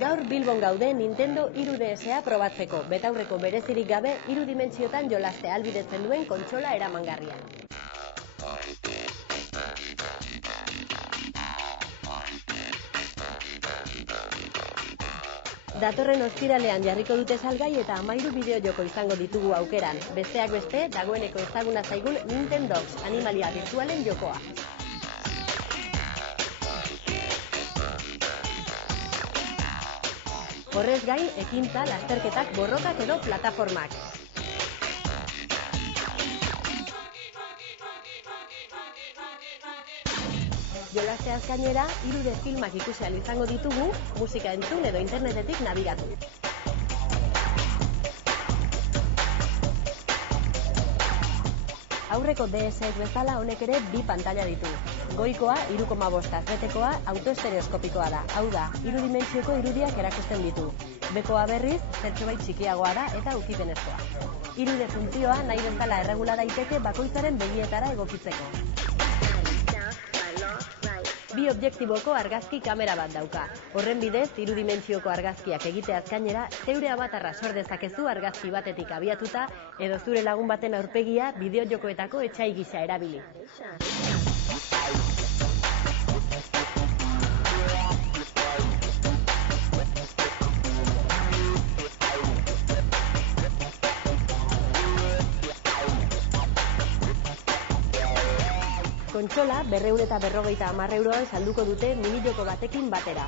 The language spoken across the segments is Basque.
Gaur Bilbon gaude Nintendo 3DS-a probatzeko, betaurreko berezirik gabe 3 dimentsiotan jolastea ahalbidetzen duen kontsola eramangarria. Datorren ostiralean jarriko dute salgai eta 13 bideo-joko izango ditugu aukeran. Besteak beste, dagoeneko ezaguna zaigun Nintendox animalia birtualen jokoa. Horrez gain, ekintza, lasterketak, borrokak edo plataformak. Jolasteaz gainera, 3D filmak ikusi ahal izango ditugu, musika entzun edo internetetik nabigatu. Aurreko DS-ek bezala honek ere 2 pantaila ditu. Goikoa 3,5 betekoa autoestereoskopikoa da, hau da, 3 dimentsioko irudiak erakusten ditu. Bekoa berriz, zertxobait txikiagoa da eta ukipenezkoa. 3D funtzioa nahi bezala erregula daiteke bakoitzaren begietara egokitzeko. 2 objektiboko argazki kamera bat dauka. Horren bidez, 3 dimentsioko argazkiak egiteaz gainera, zeure abatarra sor dezakezu argazki batetik abiatuta edo zure lagun baten aurpegia bideo-jokoetako etsai gisa erabili. Kontsola 250 euroan salduko dute mini-joko batekin batera.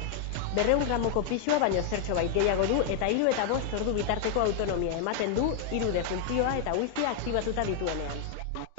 200 gramoko pisua baino zertxobait gehiago du eta 3 eta 5 ordu bitarteko autonomia ematen du 3D funtzioa eta Wi-Fi aktibatuta dituenean.